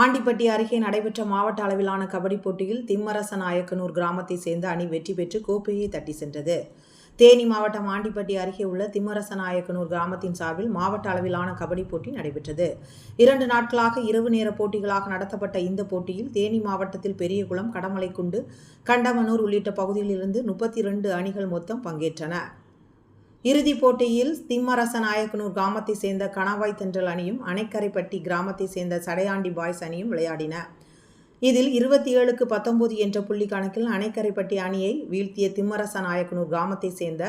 ஆண்டிப்பட்டி அருகே நடைபெற்ற மாவட்ட அளவிலான கபடி போட்டியில் திம்மரசநாயக்கனூர் கிராமத்தை சேர்ந்த அணி வெற்றி பெற்று கோப்பையை தட்டி சென்றது. தேனி மாவட்டம் ஆண்டிப்பட்டி அருகே உள்ள திம்மரசநாயக்கனூர் கிராமத்தின் சார்பில் மாவட்ட அளவிலான கபடி போட்டி நடைபெற்றது. 2 நாட்களாக இரவு நேர போட்டிகளாக நடத்தப்பட்ட இந்த போட்டியில் தேனி மாவட்டத்தில் பெரியகுளம், கடமலைக்குண்டு, கண்டமனூர் உள்ளிட்ட பகுதிகளிலிருந்து 32 அணிகள் மொத்தம் பங்கேற்றன. இறுதிப் போட்டியில் திம்மரசநாயக்கனூர் கிராமத்தை சேர்ந்த கணவாய் தென்றல் அணியும், அணைக்கரைப்பட்டி கிராமத்தை சேர்ந்த சடையாண்டி பாய்ஸ் அணியும் விளையாடின. இதில் 27-19 என்ற புள்ளி கணக்கில் அணைக்கரைப்பட்டி அணியை வீழ்த்திய திம்மரசநாயக்கனூர் கிராமத்தை சேர்ந்த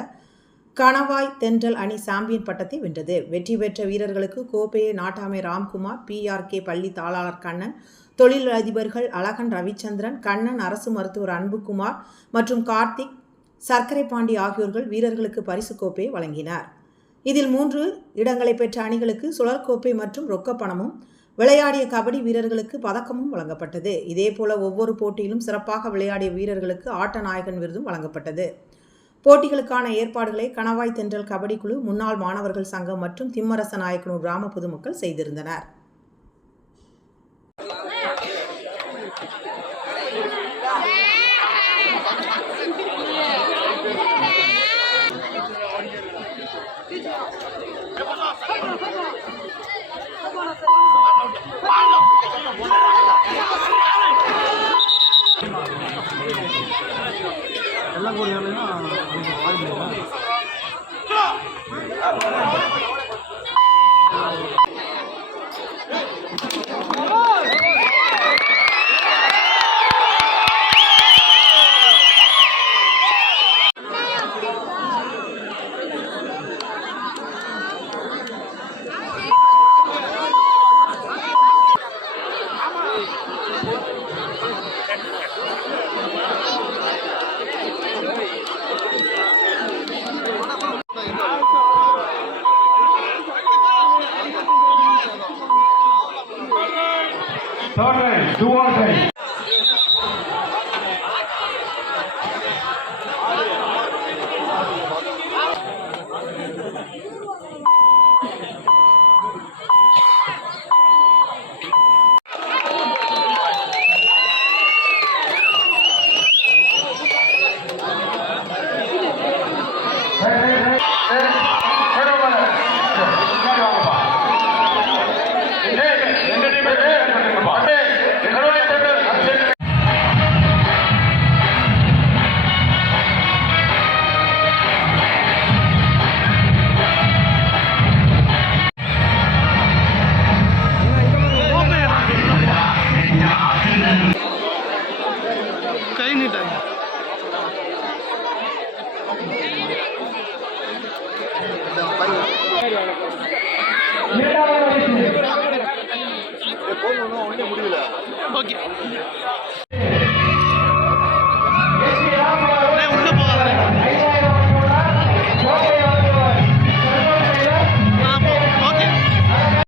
கணவாய் தென்றல் அணி சாம்பியன் பட்டத்தை வென்றது. வெற்றி பெற்ற வீரர்களுக்கு கோப்பையை நாட்டாமை ராம்குமார், PRK பள்ளி தாளாளர் கண்ணன், தொழில் அதிபர்கள் அழகன் ரவிச்சந்திரன், கண்ணன், அரசு மருத்துவர் அன்புகுமார் மற்றும் கார்த்திக், சர்க்கரை பாண்டி ஆகியோர்கள் வீரர்களுக்கு பரிசு கோப்பையை வழங்கினார். இதில் 3 இடங்களை பெற்ற அணிகளுக்கு சுழற்கோப்பை மற்றும் ரொக்கப்பணமும், விளையாடிய கபடி வீரர்களுக்கு பதக்கமும் வழங்கப்பட்டது. இதேபோல ஒவ்வொரு போட்டியிலும் சிறப்பாக விளையாடிய வீரர்களுக்கு ஆட்ட நாயகன் விருதும் வழங்கப்பட்டது. போட்டிகளுக்கான ஏற்பாடுகளை கணவாய் தென்றல் கபடி குழு, முன்னாள் மாணவர்கள் சங்கம் மற்றும் திம்மரசநாயக்கனூர் கிராம பொதுமக்கள் செய்திருந்தனர். எல்லாம் கூட கை நீட்டாங்க. முடியல. ஓகே.